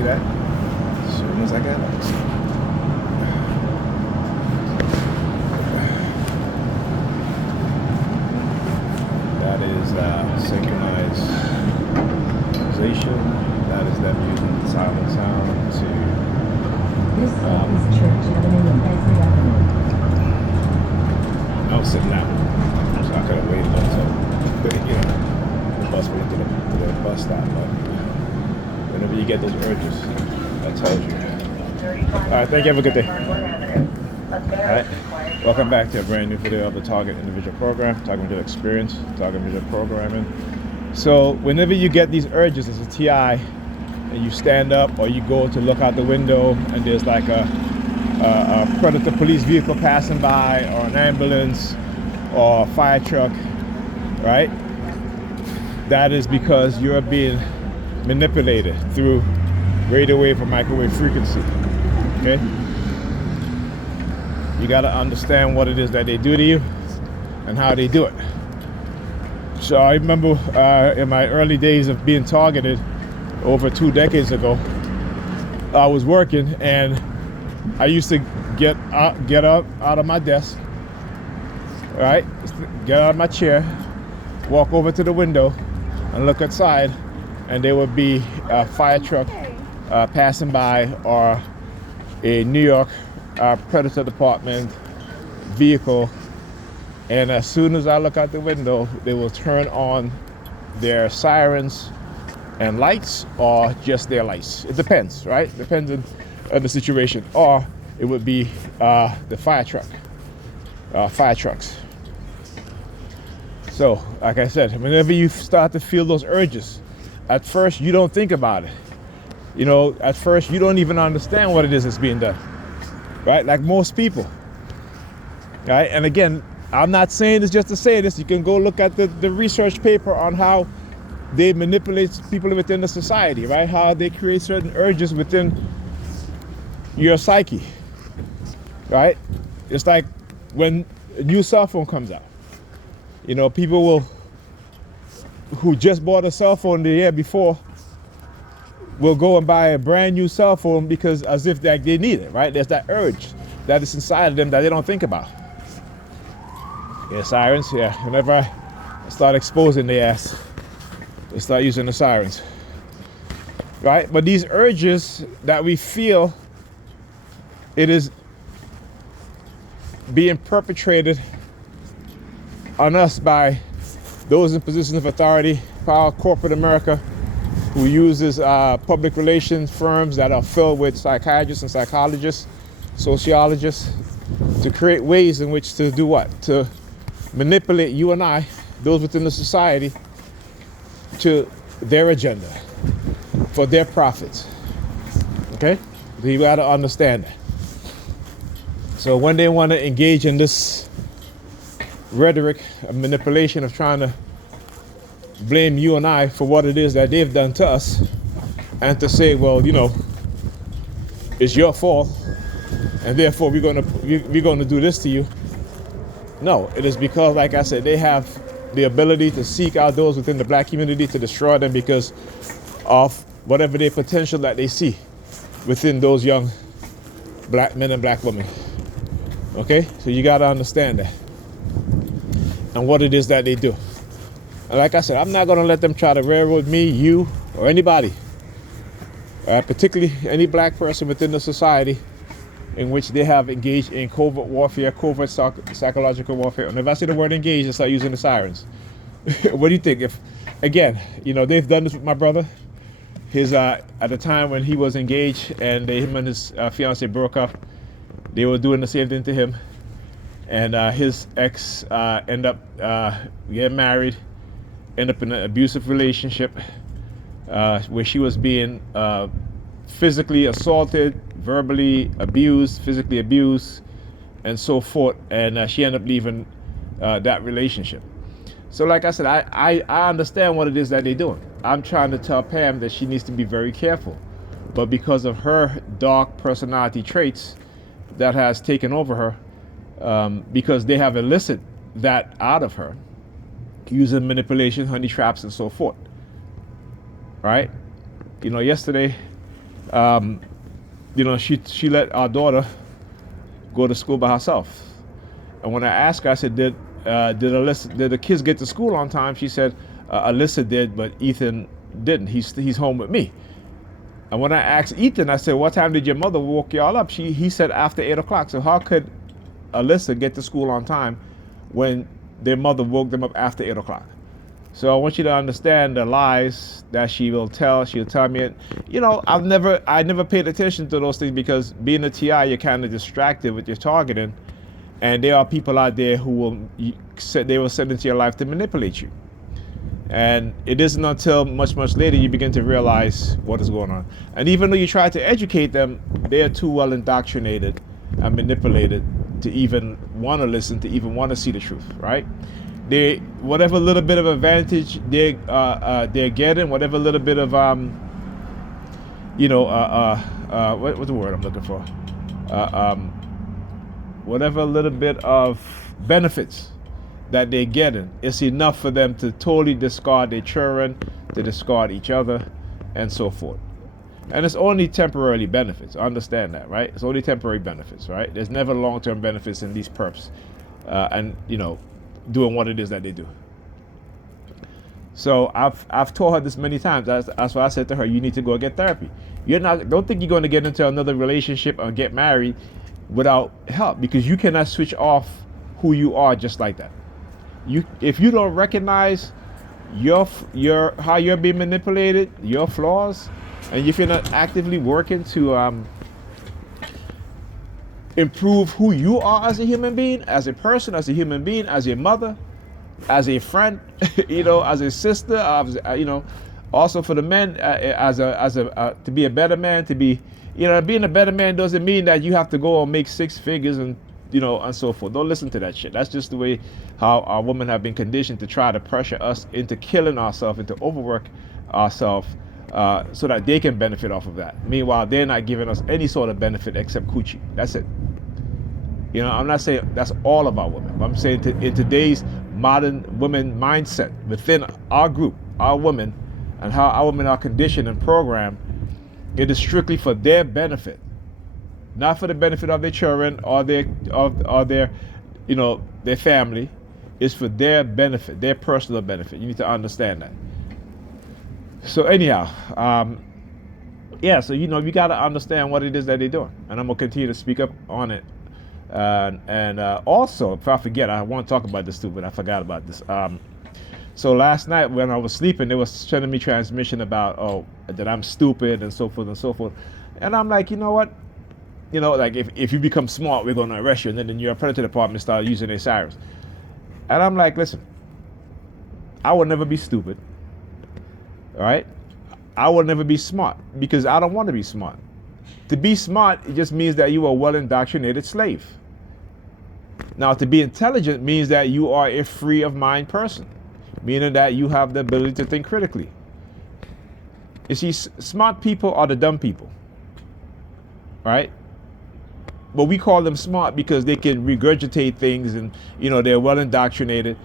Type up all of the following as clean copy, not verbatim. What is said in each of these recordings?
see that? As soon as I got it. That is synchronization. That is them using silent sound to. This stop is Church Avenue and Bedford Avenue. I was sitting down, so I could have waited until the bus went to the bus stop. But whenever you get those urges, that tells you. All right, thank you. Have a good day. All right, welcome back to a brand new video of the Target Individual Program, Target Individual Experience, Target Individual Programming. So whenever you get these urges as a TI, and you stand up or you go to look out the window, and there's like a predator police vehicle passing by, or an ambulance, or a fire truck, right? That is because you're being manipulated through radio wave or microwave frequency. Okay? You got to understand what it is that they do to you and how they do it. So I remember in my early days of being targeted over 2 decades ago, I was working, and I used to get up out of my desk, right? Get out of my chair, walk over to the window, and look outside, and there would be a fire truck passing by, or a New York Predator Department vehicle, and as soon as I look out the window, they will turn on their sirens and lights, or just their lights. It depends, right? Depends on the situation. Or it would be the fire trucks. So, like I said, whenever you start to feel those urges, at first you don't think about it. At first you don't even understand what it is that's being done, right? Like most people, right? And again, I'm not saying this just to say this. You can go look at the research paper on how they manipulate people within the society, right? How they create certain urges within your psyche, right? It's like when a new cell phone comes out. People who just bought a cell phone the year before will go and buy a brand new cell phone because as if they need it, right? There's that urge that is inside of them that they don't think about. Yeah, sirens, yeah. Whenever I start exposing their ass, they start using the sirens, right? But these urges that we feel, it is being perpetrated on us by those in positions of authority, power, corporate America, who uses public relations firms that are filled with psychiatrists and psychologists, sociologists, to create ways in which to do what? To manipulate you and I, those within the society, to their agenda, for their profits. Okay? So you got to understand that. So when they want to engage in this rhetoric of manipulation of trying to blame you and I for what it is that they've done to us, and to say, well, it's your fault, and therefore we're gonna do this to you. No, it is because, like I said, they have the ability to seek out those within the black community to destroy them because of whatever their potential that they see within those young black men and black women. Okay, so you got to understand that and what it is that they do. And like I said, I'm not going to let them try to railroad me, you, or anybody, particularly any black person within the society in which they have engaged in covert warfare, covert psychological warfare. And if I say the word engaged, I start using the sirens. What do you think? If, again, they've done this with my brother. His at the time when he was engaged and him and his fiance broke up, they were doing the same thing to him. And his ex ended up getting married, ended up in an abusive relationship where she was being physically assaulted, verbally abused, physically abused, and so forth. And she ended up leaving that relationship. So like I said, I understand what it is that they're doing. I'm trying to tell Pam that she needs to be very careful. But because of her dark personality traits that has taken over her, because they have elicited that out of her, using manipulation, honey traps, and so forth. Right? Yesterday, she let our daughter go to school by herself. And when I asked her, I said, did the kids get to school on time? She said, Alyssa did, but Ethan didn't. He's home with me. And when I asked Ethan, I said, what time did your mother woke y'all up? He said after 8 o'clock. So how could Alyssa get to school on time when their mother woke them up after 8 o'clock? So I want you to understand the lies that she will tell. She'll tell me, I never paid attention to those things, because being a TI, you're kind of distracted with your targeting. And there are people out there who will send into your life to manipulate you. And it isn't until much, much later you begin to realize what is going on. And even though you try to educate them, they're too well indoctrinated and manipulated to even want to listen, to even want to see the truth, right? Whatever little bit of advantage they're getting, whatever little bit of what's the word I'm looking for? Whatever little bit of benefits that they're getting, it's enough for them to totally discard their children, to discard each other, and so forth. And it's only temporary benefits. Understand that, right? It's only temporary benefits, right? There's never long-term benefits in these perps, doing what it is that they do. So I've told her this many times. That's why I said to her, you need to go get therapy. Don't think you're going to get into another relationship or get married without help, because you cannot switch off who you are just like that. If you don't recognize how you're being manipulated, your flaws, and if you're not actively working to improve who you are as a human being, as a person, as a human being, as a mother, as a friend, as a sister, also for the men, to be a better man, to be, being a better man doesn't mean that you have to go and make 6 figures and so forth. Don't listen to that shit. That's just the way how our women have been conditioned to try to pressure us into killing ourselves, into overwork ourselves, so that they can benefit off of that. Meanwhile, they're not giving us any sort of benefit except coochie. That's it. I'm not saying that's all of our women. I'm saying in today's modern women mindset within our group, our women, and how our women are conditioned and programmed, it is strictly for their benefit. Not for the benefit of their children or their family. It's for their benefit, their personal benefit. You need to understand that. So anyhow, so you got to understand what it is that they're doing, and I'm gonna continue to speak up on it. And also, if I forget, I want to talk about this too, but I forgot about this. So last night when I was sleeping, they was sending me transmission about that I'm stupid and so forth and so forth, and I'm like, you know what? Like if you become smart, we're going to arrest you. And then your predator department start using their sirens. And I'm like, listen, I will never be stupid. All right? I will never be smart, because I don't want to be smart. To be smart, it just means that you are a well-indoctrinated slave. Now, to be intelligent means that you are a free of mind person, meaning that you have the ability to think critically. You see, smart people are the dumb people. Right? But we call them smart because they can regurgitate things and, they're well indoctrinated.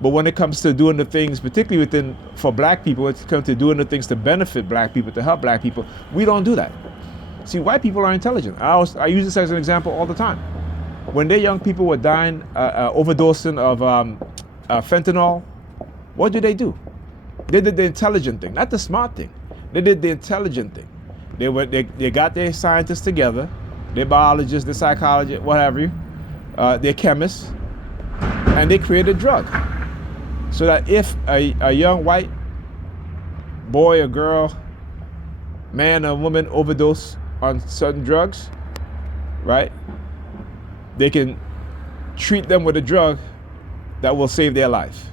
But when it comes to doing the things, particularly for black people, it's come to doing the things to benefit black people, to help black people, we don't do that. See, white people are intelligent. I use this as an example all the time. When their young people were dying, overdosing of fentanyl, what do? They did the intelligent thing, not the smart thing. They did the intelligent thing. They got their scientists together, their biologists, their psychologists, whatever, their chemists, and they created a drug. So that if a young white boy or girl, man or woman overdose on certain drugs, right, they can treat them with a drug that will save their life.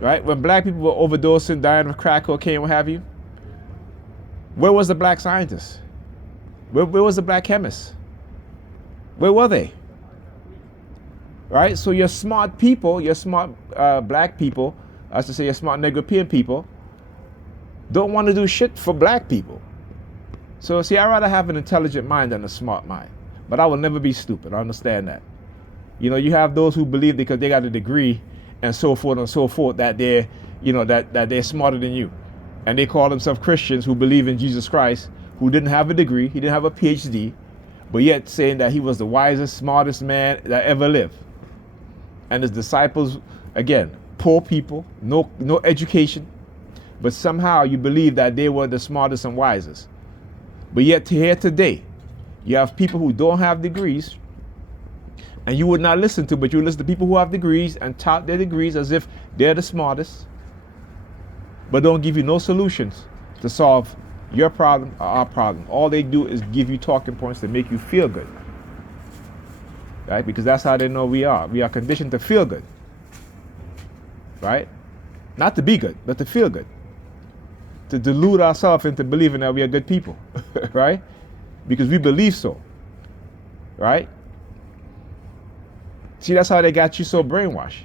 Right? When black people were overdosing, dying of crack cocaine, what have you, where was the black scientist? Where was the black chemist? Where were they? Right? So your smart people, your smart black people, as to say your smart Negropean people, don't want to do shit for black people. So see, I'd rather have an intelligent mind than a smart mind. But I will never be stupid. I understand that. You have those who believe because they got a degree and so forth that they're, that they're smarter than you. And they call themselves Christians who believe in Jesus Christ, who didn't have a degree, he didn't have a PhD, but yet saying that he was the wisest, smartest man that ever lived. And his disciples, again, poor people, no education, but somehow you believe that they were the smartest and wisest. But yet here today, you have people who don't have degrees, and you would not listen to, but you listen to people who have degrees and tout their degrees as if they're the smartest, but don't give you no solutions to solve your problem or our problem. All they do is give you talking points to make you feel good. Right? Because that's how they know we are. We are conditioned to feel good. Right? Not to be good, but to feel good. To delude ourselves into believing that we are good people. Right? Because we believe so. Right? See, that's how they got you so brainwashed.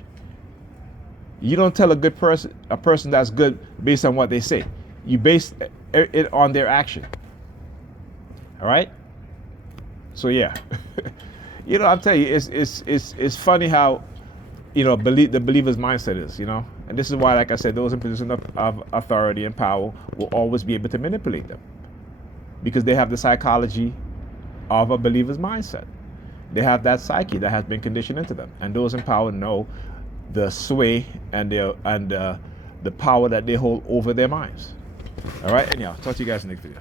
You don't tell a person that's good based on what they say. You base it on their action. All right? So yeah. You know, I'll tell you, it's funny how, you know, the believer's mindset is, you know. And this is why, like I said, those in position of authority and power will always be able to manipulate them. Because they have the psychology of a believer's mindset. They have that psyche that has been conditioned into them. And those in power know the sway and the power that they hold over their minds. All right, anyhow, talk to you guys in the next video.